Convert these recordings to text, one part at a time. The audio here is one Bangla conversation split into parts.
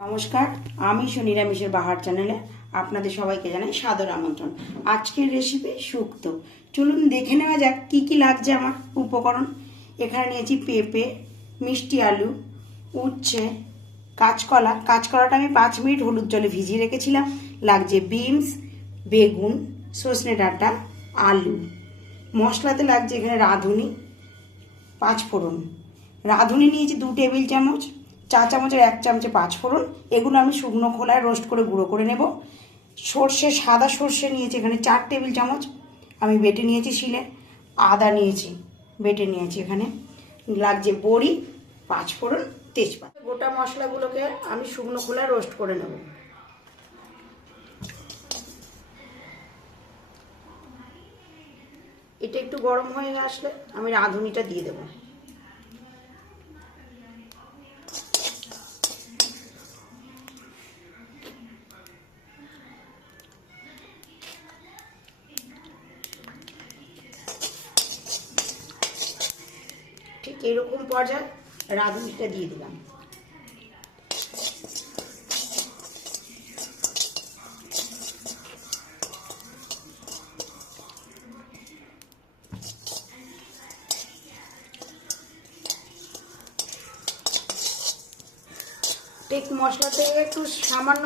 নমস্কার, আমি নিরামিষের বাহার চ্যানেলে আপনাদের সবাইকে জানাই সাদর আমন্ত্রণ। আজকের রেসিপি শুক্তো। চলুন দেখে নেওয়া যাক কি কি লাগছে আমার উপকরণ। এখানে নিয়েছি পেঁপে, মিষ্টি আলু, উচ্ছে, কাঁচকলা। কাঁচকলাটা আমি 5 মিনিট হলুদ জলে ভিজিয়ে রেখেছিলাম। লাগছে বিনস, বেগুন, সজনে ডাঁটা, আলু। মশলাতে লাগছে এখানে রাঁধুনি, 5 ফোড়ন। রাঁধুনি নিয়েছি 2 টেবিল চামচ, চা চামচের 1 চামচে 5 ফোড়ন। এগুলো আমি শুকনো খোলায় রোস্ট করে গুঁড়ো করে নেব। সর্ষে, সাদা সর্ষে নিয়েছি এখানে 4 টেবিল চামচ, আমি বেটে নিয়েছি শিলে। আদা নিয়েছি, বেটে নিয়েছি এখানে। লাগছে বড়ি, 5 ফোড়ন, তেজপাতা। গোটা মশলাগুলোকে আমি শুকনো খোলায় রোস্ট করে নেব। এটা একটু গরম হয়ে আসলে আমি রাঁধুনিটা দিয়ে দেবো। ঠিক এরকম পর্যায়ে রাঁধুনিটা দিয়ে দিলাম। ঠিক মশলা থেকে একটু সামান্য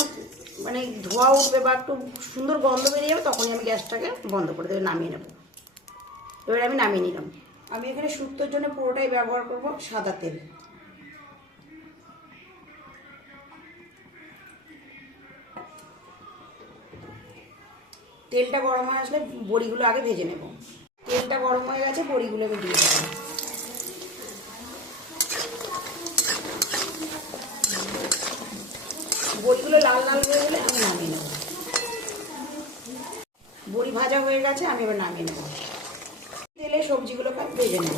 ধোয়া উঠবে বা একটু সুন্দর গন্ধ বেরিয়ে যাবে, তখনই আমি গ্যাসটাকে বন্ধ করে দেবে, নামিয়ে নেব। এবার আমি নামিয়ে নিলাম। আমি এখানে শুক্তোর জন্য পুরোটাই ব্যবহার করব সাদা তেল। তেলটা গরম হয়ে আসলে বড়িগুলো আগে ভেজে নেব। তেলটা গরম হয়ে গেছে, বড়িগুলো আমি দিয়ে দেবো। বড়িগুলো লাল লাল হয়ে গেলে আমি নামিয়ে নেব। বড়ি ভাজা হয়ে গেছে, আমি এবার নামিয়ে নেব। তেলে সবজিগুলোকে ভেজে নেব।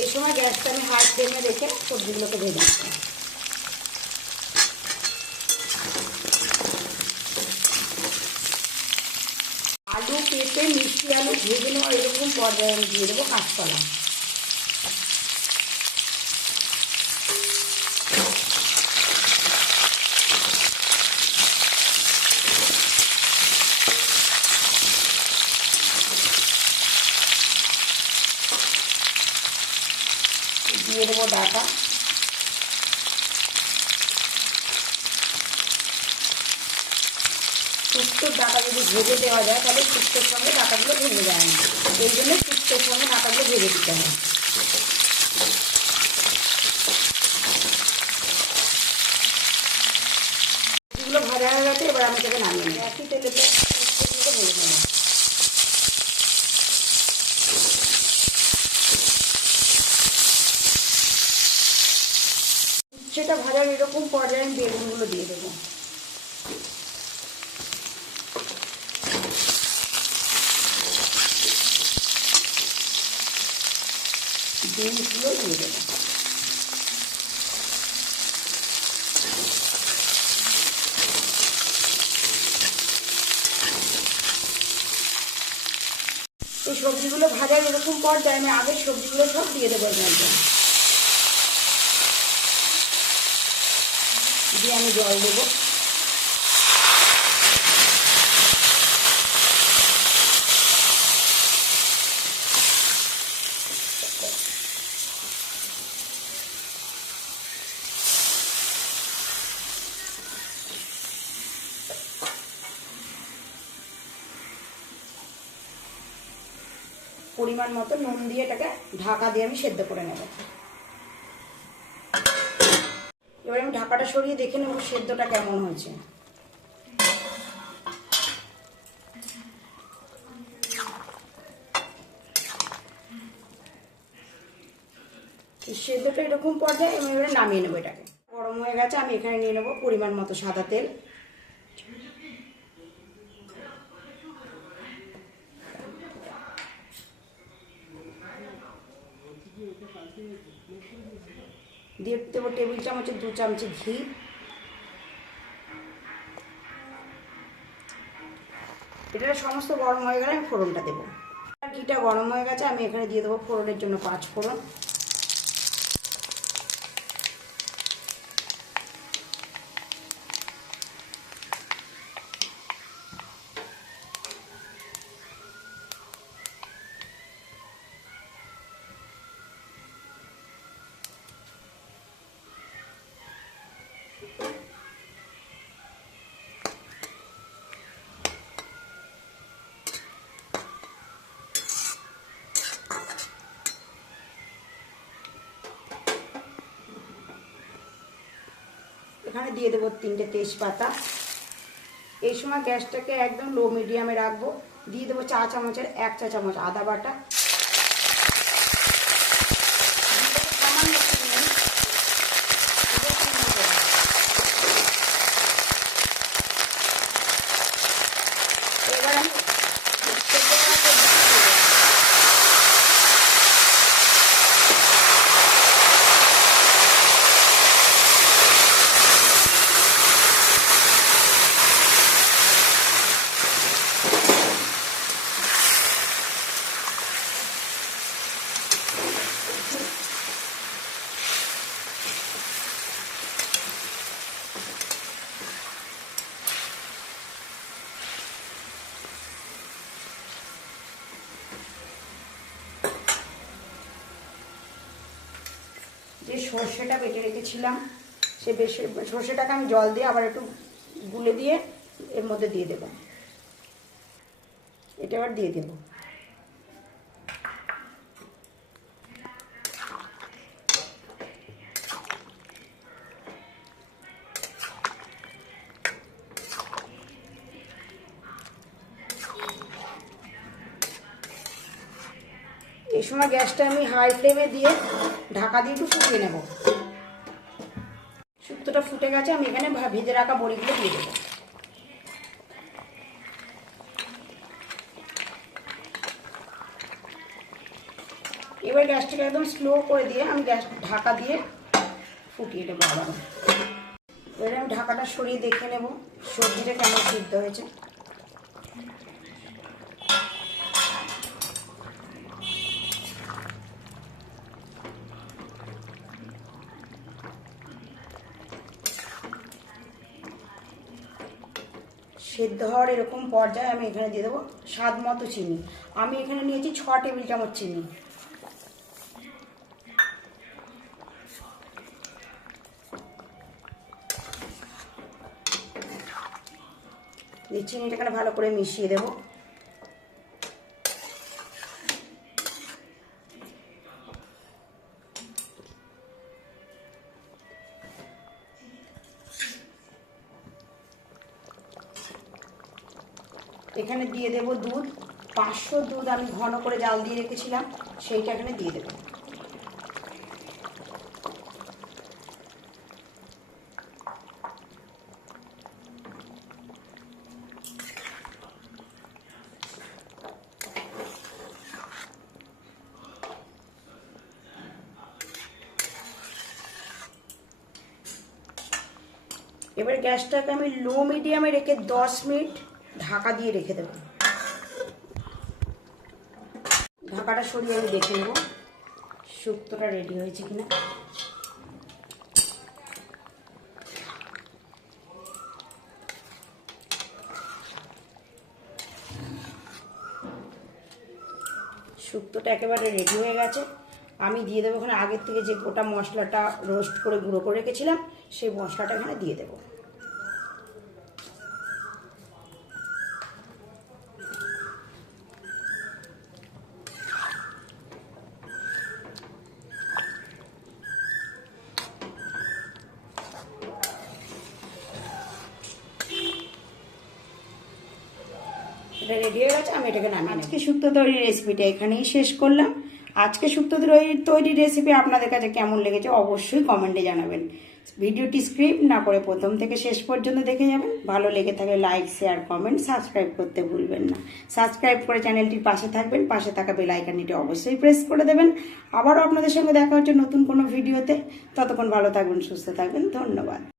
এই সময় গ্যাসটা আমি হাই ফ্লেমে রেখে সবজিগুলোকে ভেজে নেব। আলু, পেঁপে, মিষ্টি আলু ভেজে নেওয়া এরকম পর্যায়ে আমি দিয়ে দেবো কাঁচকলা। দিয়ে দেবো ডাঁটা। শুক্তোর ডাঁটা যদি ভেজে দেওয়া যায় তাহলে শুক্তোর সঙ্গে ডাঁটাগুলো ভেঙে যায় না, এই জন্য শুক্তোর সঙ্গে ডাঁটাগুলো ভেজে দিতে হয়। এগুলো ভাজা হয়ে গেছে, এবার আমি তাকে নামিয়ে নেব। একই তেলেতে শুক্তোগুলো ভেজে নেব। উচ্ছেটা ভাজার এরকম পর্যায়ে আমি বেগুনগুলো দিয়ে দেবো। বিনসগুলো দিয়ে দেবো। এই সবজিগুলো ভাজার এরকম পর্যায়ে আমি আগের সবজিগুলো সব দিয়ে দেবো। এর মধ্যে দিয়ে আমি জল দেবো। পরিমাণ মতো নুন দিয়ে এটাকে ঢাকা দিয়ে আমি সেদ্ধ করে নেব। এবার আমি ঢাকাটা সরিয়ে দেখে নেব সেদ্ধটা কেমন হয়েছে। সেদ্ধটা এরকম পর্যায়ে আমি এবারে নামিয়ে নেবো। এটাকে গরম হয়ে গেছে, আমি এখানে নিয়ে নেবো পরিমাণ মতো সাদা তেল। দিয়ে দেবো টেবিল চামচে 2 চামচ ঘি। এটা সমস্ত গরম হয়ে গেলে আমি ফোড়নটা দেবো। ঘিটা গরম হয়ে গেছে, আমি এখানে দিয়ে দেবো ফোড়নের জন্য 5 ফোড়ন। এখানে দিয়ে দেবো 3টে তেজপাতা। এই সময় গ্যাসটাকে একদম লো মিডিয়ামে রাখবো। দিয়ে দেবো 1 চা চামচ আদা বাটা। এবার আমি যে সর্ষেটা বেটে রেখেছিলাম, সেই সর্ষেটাকে আমি জল দিয়ে আবার একটু গুলে দিয়ে এর মধ্যে দিয়ে দেব। এটা আবার দিয়ে দেব। এই সময় গ্যাসটা আমি হাই ফ্লেমে দিয়ে ঢাকা দিয়ে একটু ফুটিয়ে নেব। শুক্তোটা ফুটে গেছে, আমি এখানে ভেজে রাখা বড়িগুলো দিয়ে দেবো। এবার গ্যাসটাকে একদম স্লো করে দিয়ে আমি গ্যাস ঢাকা দিয়ে ফুটিয়ে নেবো আবার। এবারে আমি ঢাকাটা সরিয়ে দেখে নেব সবজিটা কেমন সিদ্ধ হয়েছে। সেদ্ধ হওয়ার এরকম পর্যায়ে আমি এখানে দিয়ে দেবো স্বাদ মতো চিনি। আমি এখানে নিয়েছি 6 টেবিল চামচ চিনি। চিনিটা এখানে ভালো করে মিশিয়ে দেবো। এখানে দিয়ে দেব দুধ। 500 দুধ আমি ঘন করে জাল দিয়ে রেখেছিলাম, সেইটা এখানে দিয়ে দেব। এবার গ্যাসটাকে আমি লো মিডিয়ামে রেখে 10 মিনিট ঢাকা দিয়ে রেখে দেব। ঢাকাটা সরিয়ে আমি দেখে নেব শুক্তোটা রেডি হয়েছে কিনা। শুক্তোটা একেবারে রেডি হয়ে গেছে। আমি দিয়ে দেবো এখানে আগের থেকে যে গোটা মশলাটা রোস্ট করে গুঁড়ো করে রেখেছিলাম, সেই মশলাটা এখানে দিয়ে দেবো। এটা রেডি হয়ে গেছে, আমি এটাকে নামিয়ে আজকে শুক্তো তৈরির রেসিপিটা এখানেই শেষ করলাম। আজকে শুক্তো তৈরির রেসিপি আপনাদের কাছে কেমন লেগেছে অবশ্যই কমেন্টে জানাবেন। ভিডিওটি স্ক্রিপ্ট না করে প্রথম থেকে শেষ পর্যন্ত দেখে যাবেন। ভালো লেগে থাকলে লাইক, শেয়ার, কমেন্ট, সাবস্ক্রাইব করতে ভুলবেন না। সাবস্ক্রাইব করে চ্যানেলটির পাশে থাকবেন, পাশে থাকা বেল আইকনটি অবশ্যই প্রেস করে দেবেন। আবারও আপনাদের সঙ্গে দেখা হচ্ছে নতুন কোনো ভিডিওতে। ততক্ষণ ভালো থাকবেন, সুস্থ থাকবেন। ধন্যবাদ।